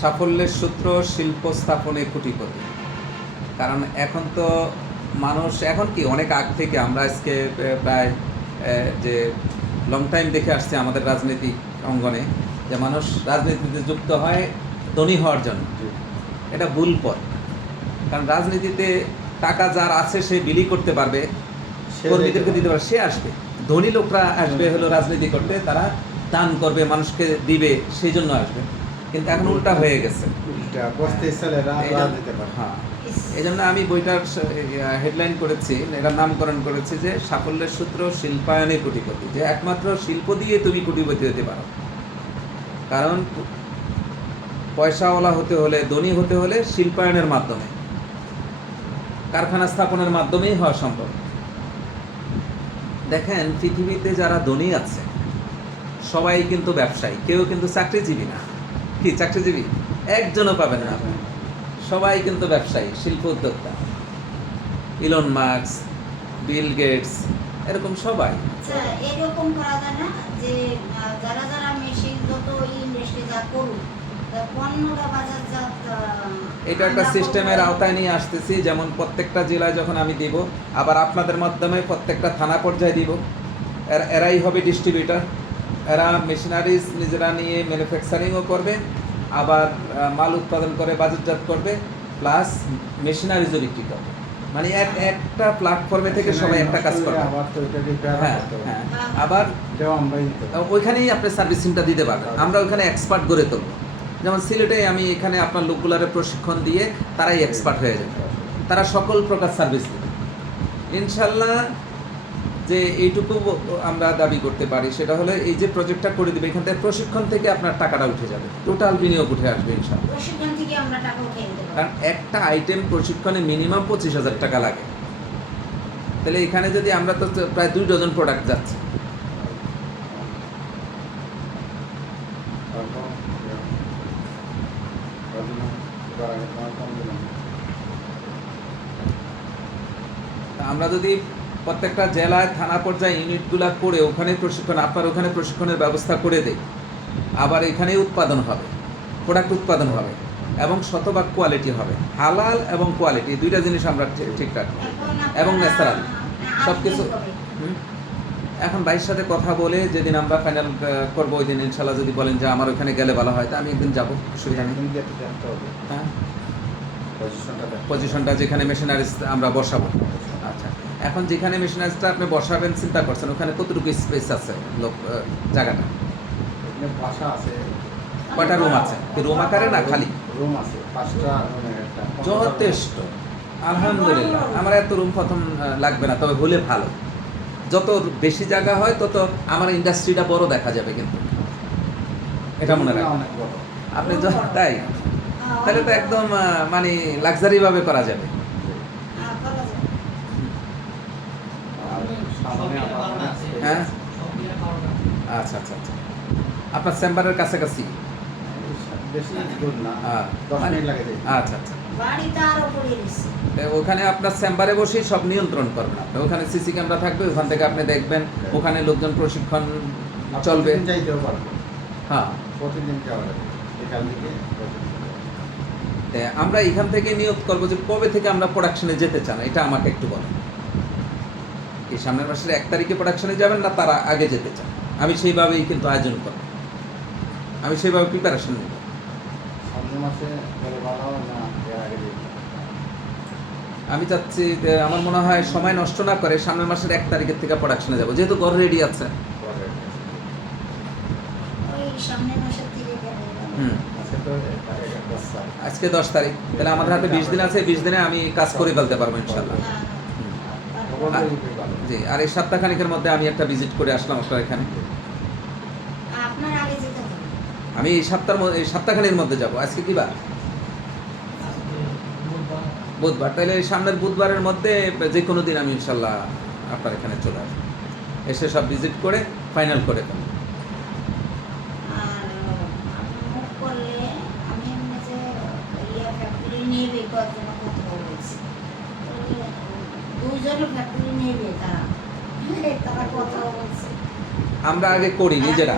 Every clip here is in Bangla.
সাফল্যের সূত্র শিল্প স্থাপনে কোটিপতি। কারণ এখন তো মানুষ এখন কি অনেক আগ থেকে আমরা আজকে প্রায় যে লং টাইম দেখে আসছে আমাদের রাজনৈতিক অঙ্গনে যে মানুষ রাজনীতিতে যুক্ত হয় ধনী হওয়ার জন্য। এটা ভুল পথ। কারণ রাজনীতিতে টাকা যার আছে সে বিলি করতে পারবে কর্মীদেরকে দিতে পারবে সে আসবে। ধনী লোকরা আসবে হলো রাজনীতি করতে তারা দান করবে মানুষকে দিবে সেই জন্য আসবে। কিন্তু এখন উল্টা হয়ে গেছে। হ্যাঁ। এই জন্য আমি বইটার হেডলাইন করেছি এটার নামকরণ করেছি যে সাফল্যের সূত্র শিল্পায়নে কোটিপতি যে একমাত্র শিল্প দিয়ে তুমি কোটিপতি হতে পারো। কারণ পয়সাওয়ালা হতে হলে ধনী হতে হলে শিল্পায়নের মাধ্যমে কারখানা স্থাপনের মাধ্যমেই হওয়া সম্ভব। দেখেন, পৃথিবীতে যারা ধনী আছে, সবাই কিন্তু ব্যবসায়ী, কেউ কিন্তু চাকরিজীবী না। কি, চাকরিজীবী? একজনও পাবেন না। সবাই কিন্তু ব্যবসায়ী, শিল্প উদ্যোক্তা। ইলন মার্কস বিল গেটস, এরকম সবাই। আচ্ছা এরকম করা যায় না যে যারা যারা মেশিন, যত ইন্ডাস্ট্রি যা করুক এটা একটা সিস্টেমের। আওতায় নিয়ে আসতেছি যেমন প্রত্যেকটা জেলায় যখন আমি দিব আবার আপনাদের মাধ্যমে প্রত্যেকটা থানা পর্যায়ে দিব। এরাই হবে ডিস্ট্রিবিউটার এরা মেশিনারিজ নিজেরা নিয়ে ম্যানুফ্যাকচারিংও করবে আবার মাল উৎপাদন করে বাজারজাত করবে প্লাস মেশিনারিজও বিক্রি করবে। মানে এক একটা প্ল্যাটফর্মে থেকে সবাই একটা কাজ করবে। আবার এটা হ্যাঁ হ্যাঁ আবার। ওইখানেই আপনি সার্ভিসিংটা দিতে পারবেন। আমরা ওইখানে এক্সপার্ট গড়ে তুলব। যেমন সিলেটে আমি এখানে আপনার লোকগুলারে প্রশিক্ষণ দিয়ে তারাই এক্সপার্ট হয়ে যাবে তারা সকল প্রকার সার্ভিস দেবে ইনশাল্লাহ যে এইটুকু আমরা দাবি করতে পারি সেটা হলো এই যে প্রজেক্টটা করে দেবে এখান থেকে প্রশিক্ষণ থেকে আপনার টাকাটা উঠে যাবে। টোটাল বিনিয়োগ উঠে আসবে ইনশাল্লাহ। কারণ একটা আইটেম প্রশিক্ষণে মিনিমাম পঁচিশ হাজার টাকা লাগে। তাহলে এখানে যদি আমরা তো প্রায় দুই ডজন প্রোডাক্ট যাচ্ছে আমরা যদি প্রত্যেকটা জেলায়, থানা পর্যায়ে ইউনিটগুলো করে ওখানে প্রশিক্ষণ, আপনার ওখানে প্রশিক্ষণের ব্যবস্থা করে দেই। আবার এখানেই উৎপাদন হবে প্রোডাক্ট উৎপাদন হবে এবং শতভাগ কোয়ালিটি হবে। হালাল এবং কোয়ালিটি দুইটা জিনিস আমরা ঠিক- এবং ন্যাচারাল সব কিছু। এখন ভাইয়ের সাথে কথা বলে যেদিন আমরা ফাইনাল করব ওই দিন ইনশাল্লাহ যদি বলেন যে আমার ওখানে গেলে ভালো হয় তা আমি একদিন যাব অসুবিধা নেই। হ্যাঁ? পজিশনটা যেখানে মেশিনারিজ আমরা বসাবো। আচ্ছা এখন যেখানে মেশিনারিজটা আপনি বসাবেন চিন্তা করছেন ওখানে কতটুকু স্পেস আছে লোক জায়গাটা? এখানে বাসা আছে। কয়টা রুম আছে? রুম আকারে না খালি? রুম আছে পাঁচটা একটা। যথেষ্ট। আলহামদুলিল্লাহ। আমার এত রুম প্রথম লাগবে না তবে হলে ভালো। যত বেশি জায়গা হয় তত আমার ইন্ডাস্ট্রিটা বড় দেখা যাবে কিন্তু। এটা মনে রাখবেন। আপনি তাই? তাহলে তো একদম মানে লাক্সারি ভাবে করা যাবে। হ্যাঁ? আচ্ছা আচ্ছা আচ্ছা। আপনার চেম্বারের কাছাকাছি? হ্যাঁ। যাই আচ্ছা আচ্ছা। বাড়িতে আরও পড়ে দিচ্ছি ওখানে আপনার চেম্বারে বসেই সব নিয়ন্ত্রণ করবেন আপনি। ওখানে সিসি ক্যামেরা থাকবে ওখান থেকে আপনি দেখবেন ওখানে লোকজন প্রশিক্ষণ চলবে। হ্যাঁ। প্রতিদিন যাওয়া আমরা এখান থেকে নিয়োগ করব যে কবে থেকে আমরা প্রোডাকশনে যেতে চান এটা আমাকে একটু বলেন। এই সামনের মাসের এক তারিখে প্রোডাকশনে যাবেন না তারা আগে যেতে চান? আমি সেইভাবেই কিন্তু আয়োজন করব। আমি সেইভাবে প্রিপারেশন নেব। মাসে গেলে ভালো না এর আগে আমি চাচ্ছি যে আমার মনে হয় সময় নষ্ট না করে সামনের মাসের এক তারিখের থেকে প্রোডাকশনে যাব যেহেতু ঘর রেডি আছে পরে। ওই সামনের মাসের থেকে গেলে হুম আজকে দশ তারিখ। আজকে দশ তারিখ তাহলে আমাদের হাতে বিশ দিন আছে বিশ দিনে আমি কাজ করে ফেলতে পারব ইনশাল্লাহ হ্যাঁ। হ্যাঁ। জি আর এই সপ্তাহখানিকের মধ্যে আমি একটা ভিজিট করে আসলাম আপনার এখানে আপনার আগে যেতে আমি এই সপ্তাহের মধ্যে এই সপ্তাহখানির মধ্যে যাব। আজকে কি বার? বুধবার। তাহলে এই সামনের বুধবারের মধ্যে যে কোনো দিন আমি ইনশাল্লাহ আপনার এখানে চলে আসব। এসে সব ভিজিট করে ফাইনাল করে ফেলব। ইয়ে আমরা আগে করি নিজেরা।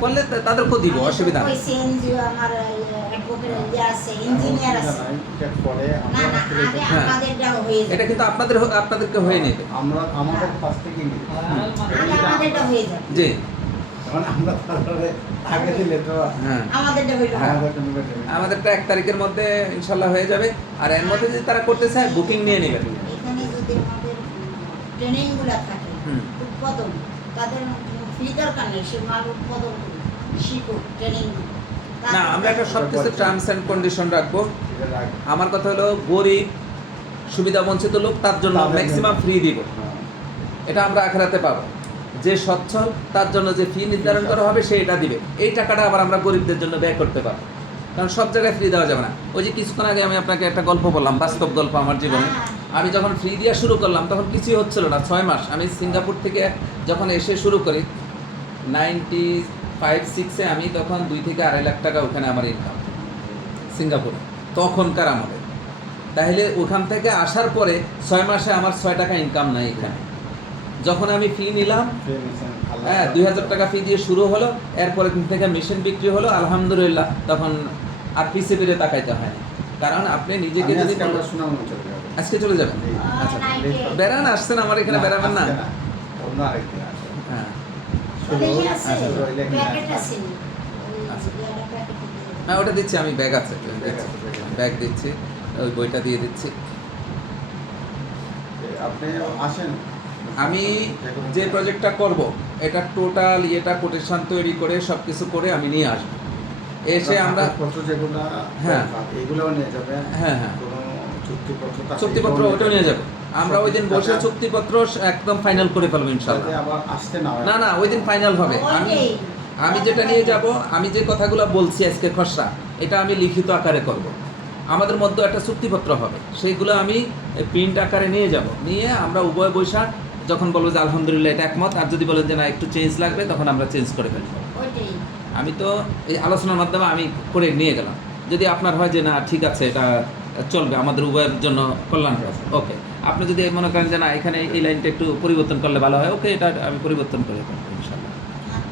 করলে তা- তাদেরকেও দিব অসুবিধা ওই এনজিও আমার ইয়ে আছে ইঞ্জিনিয়ার আছে। এটা না না আগে হ্যাঁ। আমাদেরটাও হয়ে যাবে। এটা কিন্তু আপনাদের আপনাদেরকে হয়ে নেবে। আমরা আমাদের ফার্স্ট থেকে আগে আমাদেরটা হয়ে যাবে। জি। কারণ আমরা তারপরে আগে দিলে তো হ্যাঁ। আমাদেরটা এক তারিখের মধ্যে ইনশাল্লাহ হয়ে যাবে। আর এর মধ্যে যদি তারা করতে চায় বুকিং নিয়ে নেবেন এখানে যদি আমাদের ট্রেনিং থাকে উৎপাদন তাদের দরকার নেই সে মাল উৎপাদন করুক, শিখুক ট্রেনিং না আমরা একটা সব কিছু টার্মস অ্যান্ড কন্ডিশন রাখব। আমার কথা হলো গরিব সুবিধা বঞ্চিত লোক তার জন্য ম্যাক্সিমাম ফ্রি দিব। হ্যাঁ। এটা আমরা আখেরাতে পাবো। যে সচ্ছল তার জন্য যে ফি নির্ধারণ করা হবে সে এটা দিবে। এই টাকাটা আবার আমরা গরিবদের জন্য ব্যয় করতে পারব। কারণ সব জায়গায় ফ্রি দেওয়া যাবে না। ওই যে কিছুক্ষণ আগে আমি আপনাকে একটা গল্প বললাম বাস্তব গল্প আমার জীবনে। আমি যখন ফ্রি দেওয়া শুরু করলাম তখন কিছুই হচ্ছিল না ছয় মাস। আমি সিঙ্গাপুর থেকে যখন এসে শুরু করি নাইনটি ফাইভ সিক্সে আমি তখন দুই থেকে আড়াই লাখ টাকা ওখানে আমার ইনকাম সিঙ্গাপুরে তখনকার আমাদের। তাহলে ওখান থেকে আসার পরে ছয় মাসে আমার ছয় টাকা ইনকাম নাই এখানে। যখন আমি ফি নিলাম হ্যাঁ দুই হাজার টাকা ফি দিয়ে শুরু হলো এরপরে থেকে মেশিন বিক্রি হলো আলহামদুলিল্লাহ তখন আর পিছিয়ে ফিরে তাকাইতে হয় না। কারণ আপনি নিজেকে যদি। আজকে চলে যাবেন? আচ্ছা। বেড়ান আসছেন আমার এখানে বেড়াবেন না? নি। হ্যাঁ ওটা দিচ্ছি আমি ব্যাগ আছে ব্যাগ আছে, ব্যাগ দিচ্ছি ওই বইটা দিয়ে দিচ্ছি। আপনি আসেন। আমি যে প্রজেক্টটা করব এটা টোটাল ইয়েটা কোটেশন তৈরি করে সব কিছু করে আমি নিয়ে আসব। এসে আমরা যেগুলো হ্যাঁ। এগুলোও নিয়ে যাবেন? হ্যাঁ, হ্যাঁ। কোনো চুক্তিপত্র চুক্তিপত্র ওটাও নিয়ে যাব। আমরা ওই দিন বসে চুক্তিপত্র একদম ফাইনাল করে ফেলব ইনশাল্লাহ আসতে না না না ওই দিন ফাইনাল হবে। আমি আমি যেটা নিয়ে যাব আমি যে কথাগুলো বলছি আজকে খসড়া এটা আমি লিখিত আকারে করব। আমাদের মধ্যে একটা চুক্তিপত্র হবে। সেইগুলো আমি প্রিন্ট আকারে নিয়ে যাব। নিয়ে আমরা উভয় বৈশাখ যখন বলব যে আলহামদুলিল্লাহ এটা একমত আর যদি বলেন যে না একটু চেঞ্জ লাগবে তখন আমরা চেঞ্জ করে ফেলব। আমি তো এই আলোচনার মাধ্যমে আমি করে নিয়ে গেলাম। যদি আপনার হয় যে না ঠিক আছে এটা চলবে আমাদের উভয়ের জন্য কল্যাণ ওকে আপনি যদি মনে করেন যে না এখানে এই লাইনটা একটু পরিবর্তন করলে ভালো হয় ওকে এটা আমি পরিবর্তন করে ফেলব ইনশাল্লাহ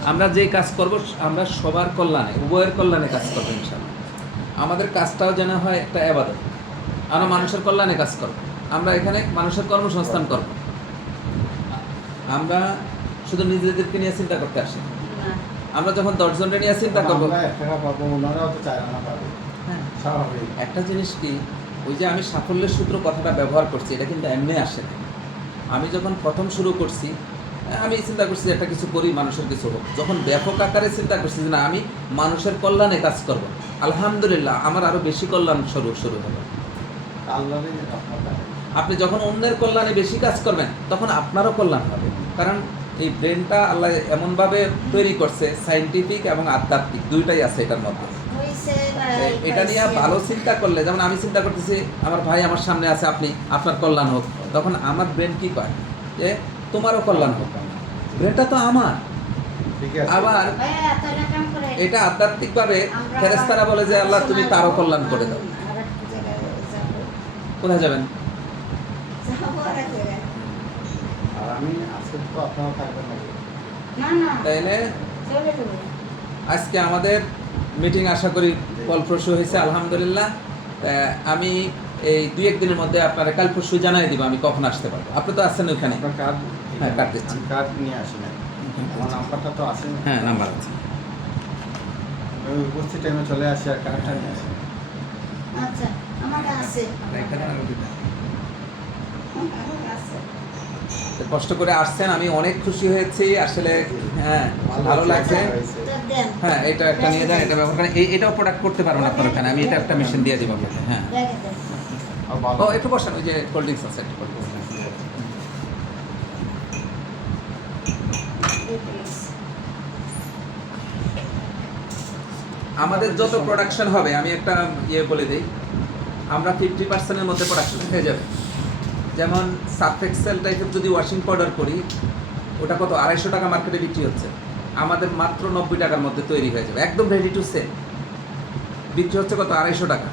আমরা যে কাজ করব আমরা সবার কল্যাণে উভয়ের কল্যাণে কাজ করব ইনশাল্লাহ আমাদের কাজটাও যেন হয় একটা আবাদত। আমরা মানুষের কল্যাণে কাজ করব। আমরা এখানে মানুষের কর্মসংস্থান করব। আমরা শুধু নিজেদেরকে নিয়ে চিন্তা করতে আসি। আমরা যখন দশজনকে নিয়ে চিন্তা করব হ্যাঁ। স্বাভাবিক। একটা জিনিস কি ওই যে আমি সাফল্যের সূত্র কথাটা ব্যবহার করছি এটা কিন্তু এমনি আসে না। আমি যখন প্রথম শুরু করছি আমি চিন্তা করছি যে একটা কিছু করি মানুষের কিছু হোক। যখন ব্যাপক আকারে চিন্তা করছি যে না আমি মানুষের কল্যাণে কাজ করব। আলহামদুলিল্লাহ আমার আরও বেশি কল্যাণ শুরু শুরু হলো। আল্লাহরই আপনি যখন অন্যের কল্যাণে বেশি কাজ করবেন তখন আপনারও কল্যাণ হবে। কারণ এই ব্রেনটা আল্লাহ এমনভাবে তৈরি করছে সাইন্টিফিক এবং আধ্যাত্মিক দুইটাই আছে এটার মধ্যে। এটা নিয়ে ভালো চিন্তা করলে যেমন আমি চিন্তা করতেছি আমার ভাই আমার সামনে আছে আপনি আপনার কল্যাণ হোক। তখন আমার ব্রেন কি কয়? যে তোমারও কল্যাণ হোক। ব্রেনটা তো আমার। আবার এটা করে। আধ্যাত্মিকভাবে ফেরেস্তারা বলে যে আল্লাহ তুমি তারও কল্যাণ করে দাও। কোথায় যাবেন? যাব আর এক জায়গায়। আর আমি আজকে তো আপনারা থাকবেন না। না, না, তাইলে আজকে আমাদের মিটিং আশা করি ফলপ্রসূ হয়েছে আলহামদুলিল্লাহ। আমি এই দুই একদিনের মধ্যে আপনারা কাল পরশু জানাই দিব আমি কখন আসতে পারব। আপনি তো আছেন ওখানে আপনার কার্ড হ্যাঁ, কার্ড দিচ্ছি। কার্ড নিয়ে আসি না নাম্বারটা তো আসে হ্যাঁ নাম্বার আছে। উপস্থিত টাইমে চলে আসি আর কার্ডটা নিয়ে আসি। আচ্ছা, আমার আছে। কষ্ট করে আসছেন আমি অনেক খুশি হয়েছি। আসলে হ্যাঁ ভালো লাগছে। হ্যাঁ এটা একটা নিয়ে যান এটা ব্যবহার করেন। এই এটাও প্রোডাক্ট করতে পারবেন আপনার ওখানে। আমি এটা একটা মেশিন দিয়ে দিব আপনাকে হ্যাঁ। ও একটু বসান ওই যে কোল্ড ড্রিঙ্কস আছে একটু please। আমাদের যত প্রোডাকশন হবে আমি একটা ইয়ে বলে দিই। আমরা ফিফটি পার্সেন্টের মধ্যে প্রোডাকশন হয়ে যাবে। যেমন সার্ফেক্সেল টাইপের যদি ওয়াশিং পাউডার করি ওটা কত? আড়াইশো টাকা মার্কেটে বিক্রি হচ্ছে। আমাদের মাত্র নব্বই টাকার মধ্যে তৈরি হয়ে যাবে। একদম রেডি টু সেল বিক্রি হচ্ছে কত? আড়াইশো টাকা।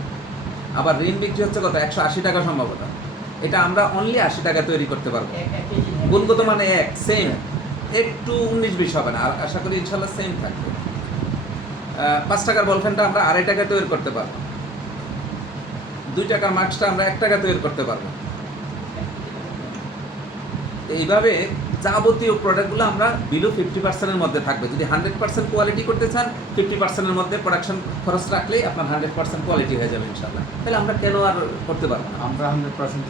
আবার ঋণ বিক্রি হচ্ছে কত? একশো আশি টাকা সম্ভবত। এটা আমরা অনলি আশি টাকা তৈরি করতে পারব। গুণগত মানে এক? সেম একটু উনিশ বিশ হবে না। আর আশা করি ইনশাল্লাহ সেম থাকবে। পাঁচ টাকার বল ফ্যানটা আমরা আড়াই টাকা তৈরি করতে পারব। দুই টাকার মাস্কটা আমরা এক টাকা তৈরি করতে পারব। এইভাবে যাবতীয় প্রোডাক্টগুলো আমরা বিলো ফিফটি পার্সেন্টের মধ্যে থাকবে। যদি হান্ড্রেড পার্সেন্ট কোয়ালিটি করতে চান ফিফটি পার্সেন্টের মধ্যে প্রোডাকশন খরচ রাখলেই আপনার হান্ড্রেড পার্সেন্ট কোয়ালিটি হয়ে যাবে ইনশাল্লাহ তাহলে আমরা কেন আর করতে পারব না? আমরা হান্ড্রেড পার্সেন্ট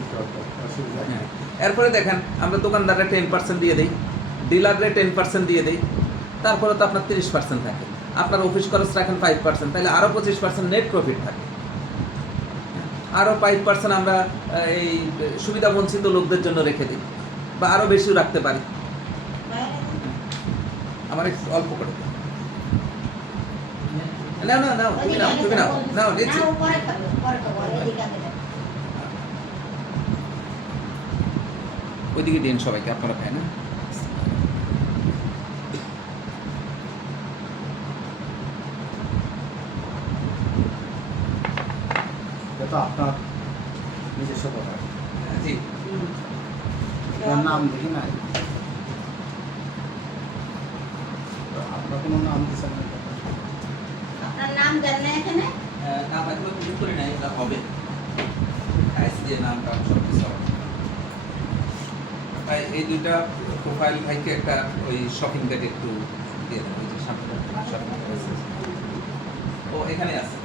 হ্যাঁ। এরপরে দেখেন আমরা দোকানদাররা টেন পার্সেন্ট দিয়ে দিই ডিলাররা টেন পার্সেন্ট দিয়ে দিই তারপরে তো আপনার তিরিশ পার্সেন্ট থাকে। আপনার অফিস খরচ রাখেন ফাইভ পার্সেন্ট তাহলে আরও পঁচিশ পার্সেন্ট নেট প্রফিট থাকে। আরও ফাইভ পার্সেন্ট আমরা এই সুবিধা বঞ্চিত লোকদের জন্য রেখে দিই। বা আরও বেশিও রাখতে পারি। আমার একটু অল্প করে না না না তুমি নাও নাও নাও দিচ্ছি। ওইদিকে দিন সবাইকে আপনারা খায় না? এটা তো আপনার নিজস্ব কথা। জি। এটার নাম দেখি না তো আপনার কোনো নাম দিচ্ছেন না? আপনার নাম দেন না এখানে? নাম এখনও কিছু করি নাই এটা হবে। আইস নামটা সব কিছু তাই এই দুইটা প্রোফাইল ভাইকে একটা ওই শপিং ব্যাগ একটু দিয়ে দেবো ওই যে সামনে ও এখানে আছে।